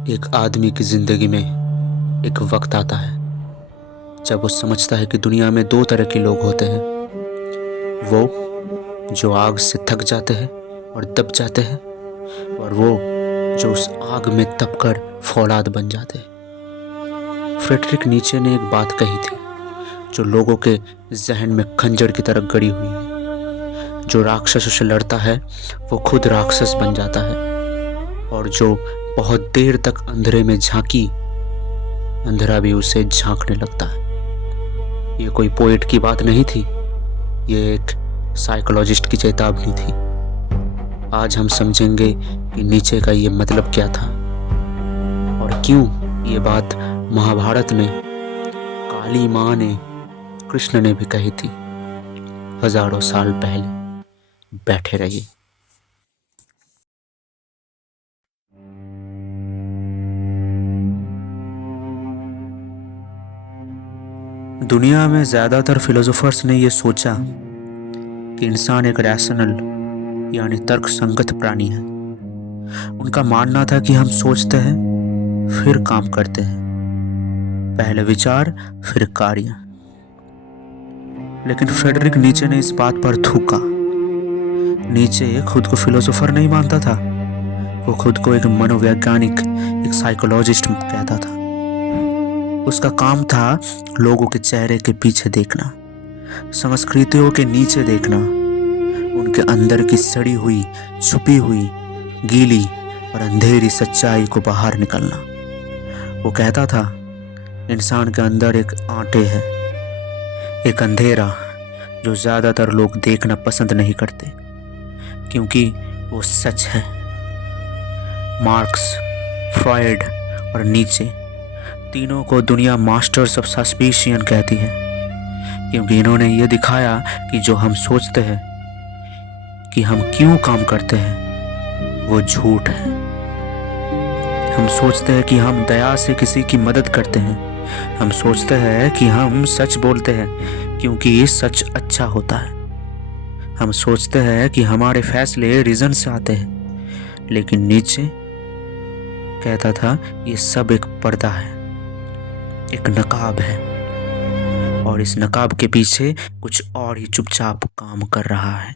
एक आदमी की जिंदगी में एक वक्त आता है जब वो समझता है कि दुनिया में दो तरह के लोग होते हैं। वो जो आग से थक जाते हैं और दब जाते हैं, और वो जो उस आग में तपकर फौलाद बन जाते हैं। फ्रेडरिक नीचे ने एक बात कही थी जो लोगों के जहन में खंजर की तरह गड़ी हुई है। जो राक्षसों से लड़ता है वो खुद राक्षस बन जाता है, और जो बहुत देर तक अंधेरे में झांकी, अंधेरा भी उसे झांकने लगता है। ये कोई पोएट की बात नहीं थी, ये एक साइकोलॉजिस्ट की चेतावनी थी। आज हम समझेंगे कि नीचे का ये मतलब क्या था और क्यों ये बात महाभारत में काली माँ ने, कृष्ण ने भी कही थी हजारों साल पहले। बैठे रहिए। दुनिया में ज़्यादातर फिलोसोफर्स ने यह सोचा कि इंसान एक रैशनल यानी तर्कसंगत प्राणी है। उनका मानना था कि हम सोचते हैं फिर काम करते हैं, पहले विचार फिर कार्य। लेकिन फ्रेडरिक नीचे ने इस बात पर थूका। नीचे खुद को फिलोसोफर नहीं मानता था, वो खुद को एक मनोवैज्ञानिक, एक साइकोलॉजिस्ट कहता था। उसका काम था लोगों के चेहरे के पीछे देखना, संस्कृतियों के नीचे देखना, उनके अंदर की सड़ी हुई, छुपी हुई, गीली और अंधेरी सच्चाई को बाहर निकलना। वो कहता था इंसान के अंदर एक आटे है, एक अंधेरा जो ज़्यादातर लोग देखना पसंद नहीं करते क्योंकि वो सच है। मार्क्स, फ्रॉयड और नीचे तीनों को दुनिया मास्टर्स ऑफ सस्पिशन कहती है, क्योंकि इन्होंने ये दिखाया कि जो हम सोचते हैं कि हम क्यों काम करते हैं वो झूठ है। हम सोचते हैं कि हम दया से किसी की मदद करते हैं, हम सोचते हैं कि हम सच बोलते हैं क्योंकि सच अच्छा होता है, हम सोचते हैं कि हमारे फैसले रीजन से आते हैं। लेकिन नीचे कहता था ये सब एक पर्दा है, एक नकाब है, और इस नकाब के पीछे कुछ और ही चुपचाप काम कर रहा है।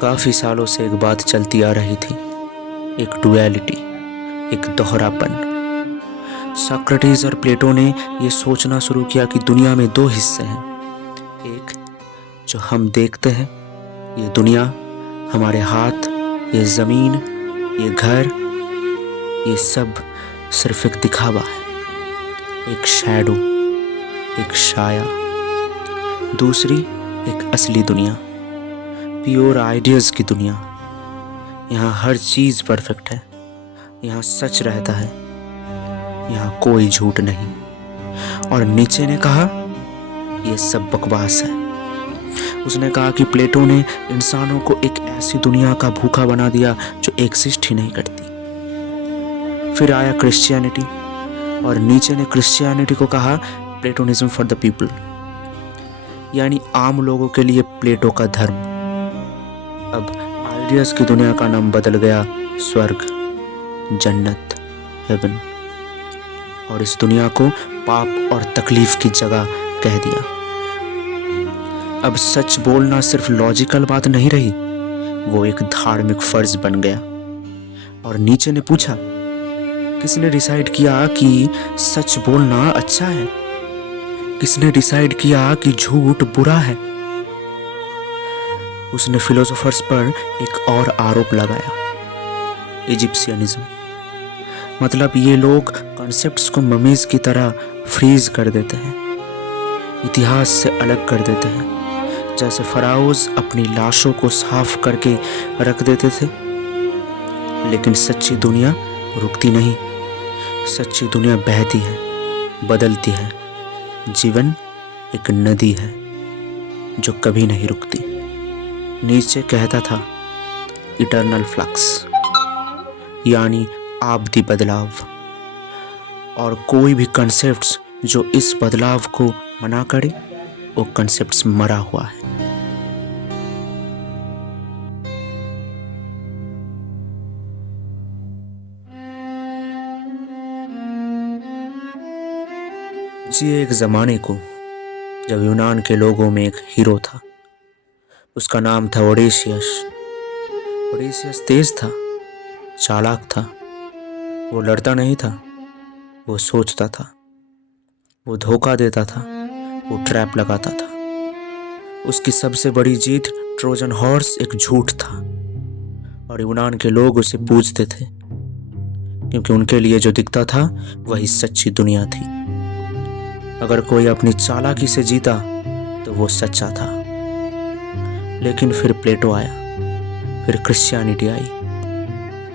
काफी सालों से एक बात चलती आ रही थी, एक डुअलिटी, एक दोहरापन। सोक्रेटिस और प्लेटो ने यह सोचना शुरू किया कि दुनिया में दो हिस्से हैं। एक जो हम देखते हैं, ये दुनिया, हमारे हाथ, ये ज़मीन, ये घर, ये सब सिर्फ एक दिखावा है, एक शैडो, एक साया। दूसरी एक असली दुनिया, प्योर आइडियाज़ की दुनिया। यहाँ हर चीज़ परफेक्ट है, यहाँ सच रहता है, यहाँ कोई झूठ नहीं। और नीचे ने कहा यह सब बकवास है। उसने कहा कि प्लेटो ने इंसानों को एक ऐसी दुनिया का भूखा बना दिया जो एग्जिस्ट ही नहीं करती। फिर आया क्रिश्चियनिटी, और नीचे ने क्रिश्चियनिटी को कहा प्लेटोनिज्म फॉर द पीपल, यानी आम लोगों के लिए प्लेटो का धर्म। अब आइडियाज़ की दुनिया का नाम बदल गया स्वर्ग, जन्नत, हेवन, और इस दुनिया को पाप और तकलीफ की जगह कह दिया। अब सच बोलना सिर्फ लॉजिकल बात नहीं रही, वो एक धार्मिक फर्ज बन गया। और नीचे ने पूछा किसने डिसाइड किया कि सच बोलना अच्छा है? किसने डिसाइड किया कि झूठ बुरा है? उसने फिलोसोफर्स पर एक और आरोप लगाया, इजिप्शियनिज्म। मतलब ये लोग कॉन्सेप्ट्स को ममीज की तरह फ्रीज कर देते हैं, इतिहास से अलग कर देते हैं, जैसे फराओज अपनी लाशों को साफ करके रख देते थे। लेकिन सच्ची दुनिया रुकती नहीं, सच्ची दुनिया बहती है, बदलती है। जीवन एक नदी है जो कभी नहीं रुकती। नीचे कहता था इटर्नल फ्लक्स, यानी आबदी बदलाव। और कोई भी कंसेप्ट्स जो इस बदलाव को मना करे वो कंसेप्ट्स मरा हुआ है। जी एक जमाने को जब यूनान के लोगों में एक हीरो था, उसका नाम था ओडेशियस। ओडेशियस तेज था, चालाक था। वो लड़ता नहीं था, वो सोचता था। वो धोखा देता था, वो ट्रैप लगाता था। उसकी सबसे बड़ी जीत ट्रोजन हॉर्स एक झूठ था और यूनान के लोग उसे पूजते थे क्योंकि उनके लिए जो दिखता था वही सच्ची दुनिया थी। अगर कोई अपनी चालाकी से जीता तो वो सच्चा था। लेकिन फिर प्लेटो आया, फिर क्रिश्चियनिटी आई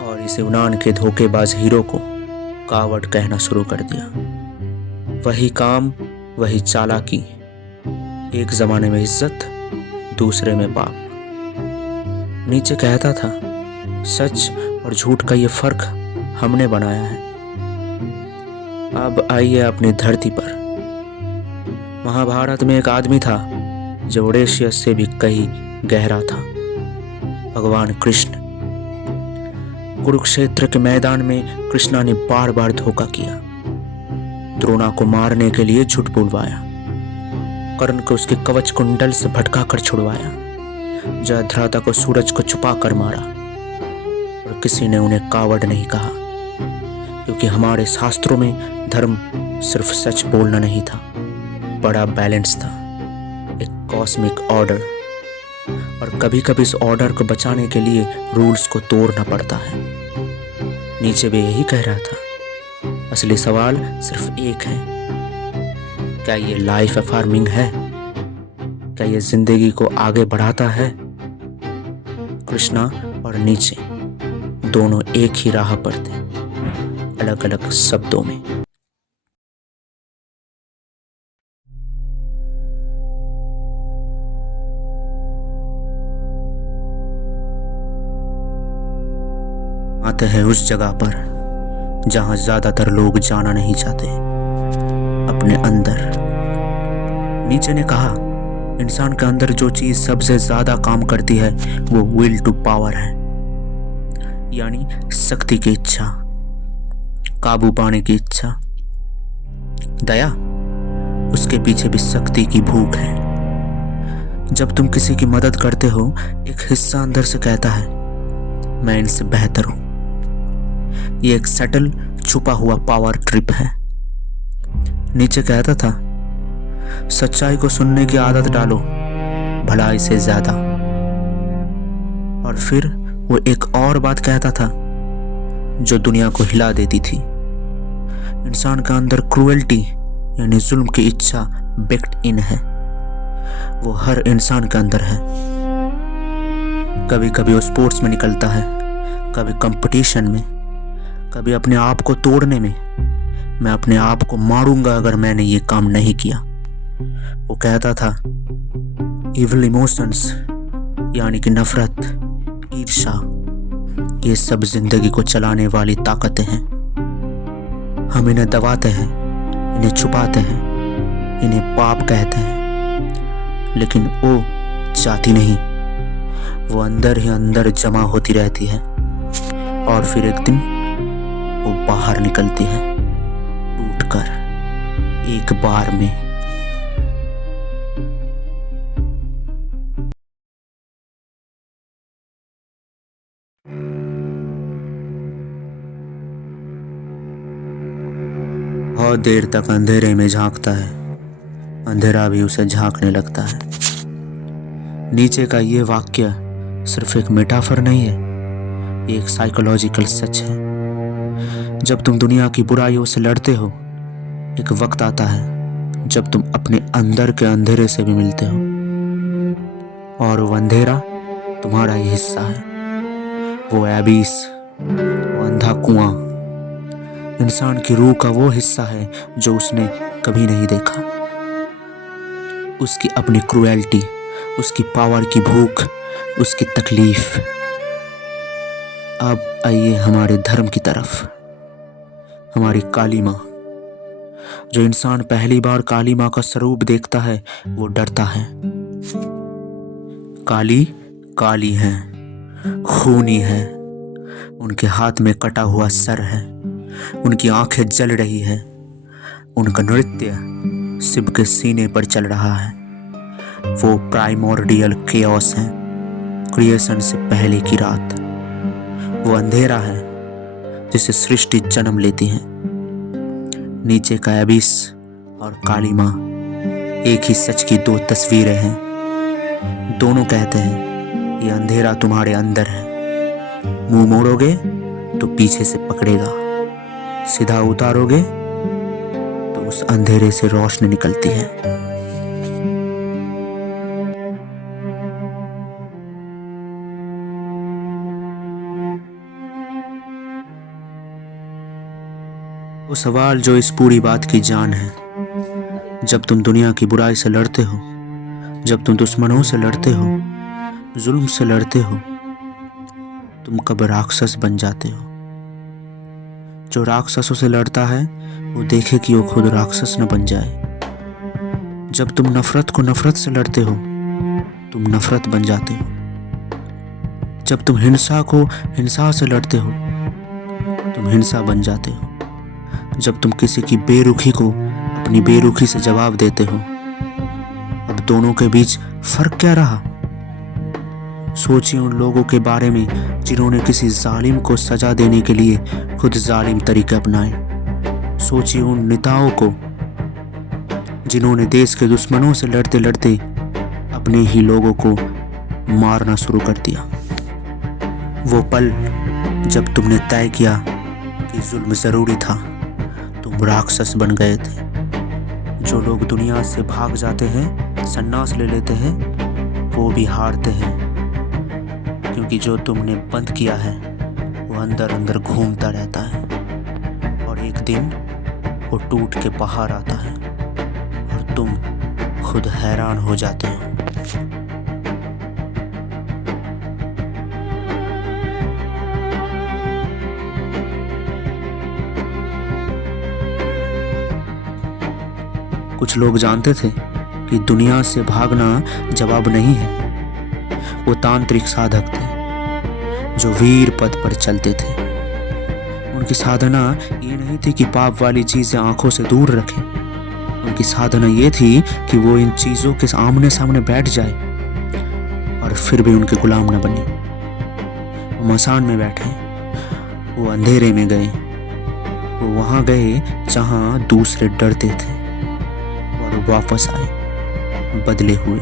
और इस यूनान के धोखेबाज हीरो को कावड़ कहना शुरू कर दिया। वही काम, वही चालाकी, एक जमाने में इज्जत, दूसरे में पाप। नीचे कहता था सच और झूठ का ये फर्क हमने बनाया है। अब आइए अपनी धरती पर। महाभारत में एक आदमी था जो ओडेशियस से भी कहीं गहरा था, भगवान कृष्ण। कुरुक्षेत्र के मैदान में कृष्णा ने बार बार धोखा किया। द्रोणा को मारने के लिए झूठ बुलवाया, कर्ण को उसके कवच कुंडल से भटका कर छुड़वाया, जयद्रथा को सूरज को छुपा कर मारा। और किसी ने उन्हें कावड़ नहीं कहा क्योंकि हमारे शास्त्रों में धर्म सिर्फ सच बोलना नहीं था, बड़ा बैलेंस था, एक कॉस्मिक ऑर्डर। और कभी कभी इस ऑर्डर को बचाने के लिए रूल्स को तोड़ना पड़ता है। नीचे भी यही कह रहा था। असली सवाल सिर्फ एक है, क्या ये लाइफ अफार्मिंग है? क्या ये जिंदगी को आगे बढ़ाता है? कृष्णा और नीचे दोनों एक ही राह पर थे, अलग अलग शब्दों में। आते हैं उस जगह पर जहां ज्यादातर लोग जाना नहीं चाहते, अपने अंदर। नीचे ने कहा इंसान के अंदर जो चीज सबसे ज्यादा काम करती है वो विल टू पावर है, यानी शक्ति की इच्छा, काबू पाने की इच्छा। दया, उसके पीछे भी शक्ति की भूख है। जब तुम किसी की मदद करते हो, एक हिस्सा अंदर से कहता है मैं इनसे बेहतर हूं। ये एक सटल छुपा हुआ पावर ट्रिप है। नीचे कहता था सच्चाई को सुनने की आदत डालो, भलाई से ज्यादा। और फिर वो एक और बात कहता था जो दुनिया को हिला देती थी। इंसान के अंदर क्रूएल्टी यानी जुल्म की इच्छा बेक्ड इन है, वो हर इंसान के अंदर है। कभी कभी वो स्पोर्ट्स में निकलता है, कभी कंपटीशन में, कभी अपने आप को तोड़ने में। मैं अपने आप को मारूंगा अगर मैंने ये काम नहीं किया। वो कहता था इविल इमोशंस यानी कि नफरत, ईर्ष्या, ये सब जिंदगी को चलाने वाली ताकतें हैं। हम इन्हें दबाते हैं, इन्हें छुपाते हैं, इन्हें पाप कहते हैं, लेकिन वो जाती नहीं, वो अंदर ही अंदर जमा होती रहती है और फिर एक दिन वो बाहर निकलती है टूटकर, एक बार में। बहुत देर तक अंधेरे में झांकता है, अंधेरा भी उसे झांकने लगता है। नीचे का ये वाक्य सिर्फ एक मेटाफर नहीं है, ये एक साइकोलॉजिकल सच है। जब तुम दुनिया की बुराइयों से लड़ते हो, एक वक्त आता है जब तुम अपने अंदर के अंधेरे से भी मिलते हो और वो अंधेरा तुम्हारा ही हिस्सा है। वो एबिस, वो अंधा कुआं, इंसान की रूह का वो हिस्सा है जो उसने कभी नहीं देखा। उसकी अपनी क्रूएल्टी, उसकी पावर की भूख, उसकी तकलीफ। अब आइए हमारे धर्म की तरफ। हमारी काली माँ, जो इंसान पहली बार काली माँ का स्वरूप देखता है वो डरता है। काली काली है, खूनी है, उनके हाथ में कटा हुआ सर है, उनकी आंखें जल रही है, उनका नृत्य शिव के सीने पर चल रहा है। वो प्राइमोर्डियल केओस है, क्रिएशन से पहले की रात। वो अंधेरा है जिसे सृष्टि जन्म लेती है। नीचे का एबिस और काली माँ एक ही सच की दो तस्वीरें हैं। दोनों कहते हैं ये अंधेरा तुम्हारे अंदर है, मुंह मोड़ोगे तो पीछे से पकड़ेगा, सीधा उतारोगे तो उस अंधेरे से रोशनी निकलती है। वो सवाल जो इस पूरी बात की जान है, जब तुम दुनिया की बुराई से लड़ते हो, जब तुम दुश्मनों से लड़ते हो, जुल्म से लड़ते हो, तुम कब राक्षस बन जाते हो। जो राक्षसों से लड़ता है वो देखे कि वो खुद राक्षस न बन जाए। जब तुम नफरत को नफरत से लड़ते हो तुम नफरत बन जाते हो। जब तुम हिंसा को हिंसा से लड़ते हो तुम हिंसा बन जाते हो। जब तुम किसी की बेरुखी को अपनी बेरुखी से जवाब देते हो, अब दोनों के बीच फर्क क्या रहा। सोचिए उन लोगों के बारे में जिन्होंने किसी जालिम को सजा देने के लिए खुद जालिम तरीके अपनाए। सोचिए उन नेताओं को जिन्होंने देश के दुश्मनों से लड़ते लड़ते अपने ही लोगों को मारना शुरू कर दिया। वो पल जब तुमने तय किया कि जुल्म जरूरी था, तुम राक्षस बन गए थे। जो लोग दुनिया से भाग जाते हैं, सन्नास ले लेते हैं, वो भी हारते हैं, क्योंकि जो तुमने बंद किया है वो अंदर अंदर घूमता रहता है और एक दिन वो टूट के बाहर आता है और तुम खुद हैरान हो जाते हो। कुछ लोग जानते थे कि दुनिया से भागना जवाब नहीं है। वो तांत्रिक साधक थे जो वीर पद पर चलते थे। उनकी साधना ये नहीं थी कि पाप वाली चीजें आंखों से दूर रखें। उनकी साधना ये थी कि वो इन चीजों के आमने सामने बैठ जाए और फिर भी उनके गुलाम न बने। वो मसान में बैठे, वो अंधेरे में गए, वो वहां गए जहां दूसरे डरते थे और वापस आए बदले हुए।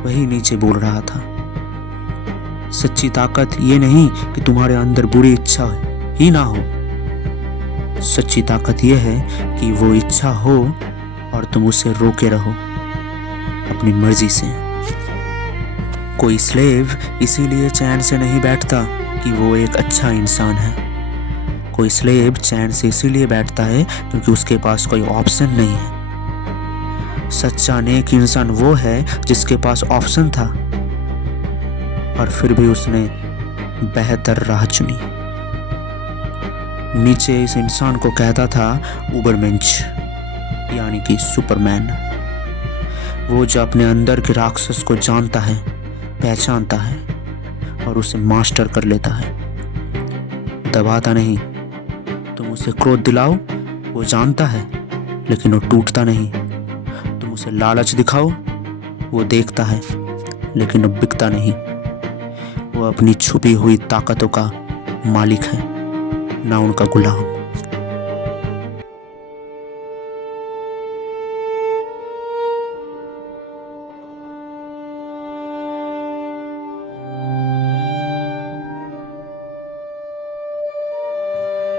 वही नीचे बोल रहा था, सच्ची ताकत ये नहीं कि तुम्हारे अंदर बुरी इच्छा ही ना हो। सच्ची ताकत ये है कि वो इच्छा हो और तुम उसे रोके रहो अपनी मर्जी से। कोई स्लेव इसीलिए चैन से नहीं बैठता कि वो एक अच्छा इंसान है। कोई स्लेव चैन से इसीलिए बैठता है क्योंकि उसके पास कोई ऑप्शन नहीं है। सच्चा नेक इंसान वो है जिसके पास ऑप्शन था और फिर भी उसने बेहतर राह चुनी। नीचे इस इंसान को कहता था उबरमेंच, यानी कि सुपरमैन। वो जो अपने अंदर के राक्षस को जानता है, पहचानता है और उसे मास्टर कर लेता है। दबाता नहीं। तुम उसे क्रोध दिलाओ वो जानता है लेकिन वो टूटता नहीं। तुम उसे लालच दिखाओ वो देखता है लेकिन वो बिकता नहीं। वो अपनी छुपी हुई ताकतों का मालिक है, ना उनका गुलाम।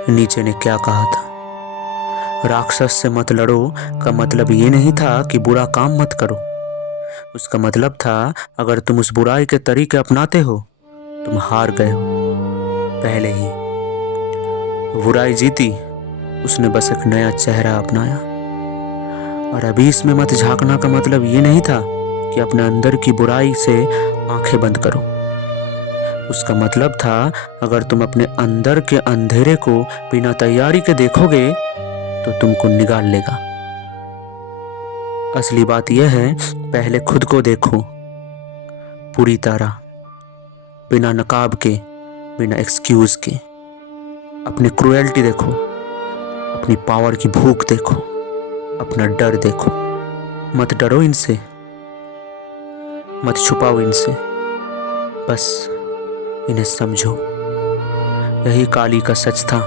नीचे ने क्या कहा था? राक्षस से मत लड़ो का मतलब ये नहीं था कि बुरा काम मत करो। उसका मतलब था अगर तुम उस बुराई के तरीके अपनाते हो तुम हार गए हो पहले ही। बुराई जीती, उसने बस एक नया चेहरा अपनाया। और अभी इसमें मत झांकना का मतलब ये नहीं था कि अपने अंदर की बुराई से आंखें बंद करो। उसका मतलब था अगर तुम अपने अंदर के अंधेरे को बिना तैयारी के देखोगे तो तुमको निकाल लेगा। असली बात यह है, पहले खुद को देखो पूरी तरह, बिना नकाब के, बिना एक्सक्यूज के। अपनी क्रूएल्टी देखो, अपनी पावर की भूख देखो, अपना डर देखो। मत डरो इनसे, मत छुपाओ इनसे, बस इन्हें समझो। यही काली का सच था,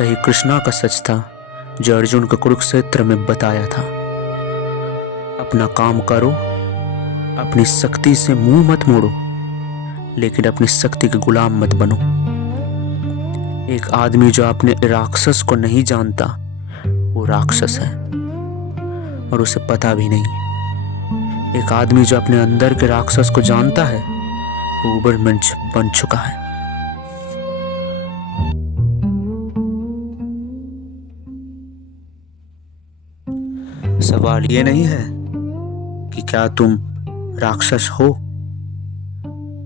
यही कृष्णा का सच था, जो अर्जुन को कुरुक्षेत्र में बताया था। अपना काम करो, अपनी शक्ति से मुंह मत मोड़ो, लेकिन अपनी शक्ति के गुलाम मत बनो। एक आदमी जो अपने राक्षस को नहीं जानता, वो राक्षस है और उसे पता भी नहीं। एक आदमी जो अपने अंदर के राक्षस को जानता है, वो उबरमंच बन चुका है। सवाल ये नहीं है कि क्या तुम राक्षस हो,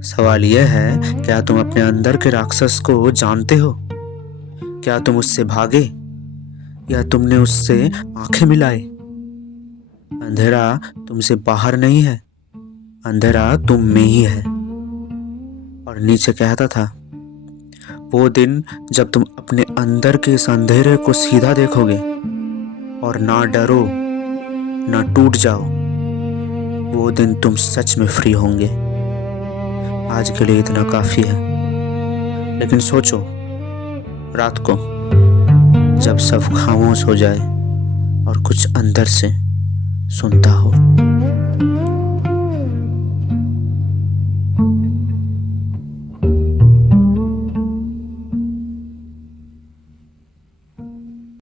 सवाल यह है क्या तुम अपने अंदर के राक्षस को जानते हो? क्या तुम उससे भागे या तुमने उससे आंखें मिलाई? अंधेरा तुमसे बाहर नहीं है, अंधेरा तुम में ही है। और नीचे कहता था, वो दिन जब तुम अपने अंदर के इस अंधेरे को सीधा देखोगे और ना डरो ना टूट जाओ, वो दिन तुम सच में फ्री होंगे। आज के लिए इतना काफी है, लेकिन सोचो, रात को जब सब खामोश हो जाए और कुछ अंदर से सुनता हो।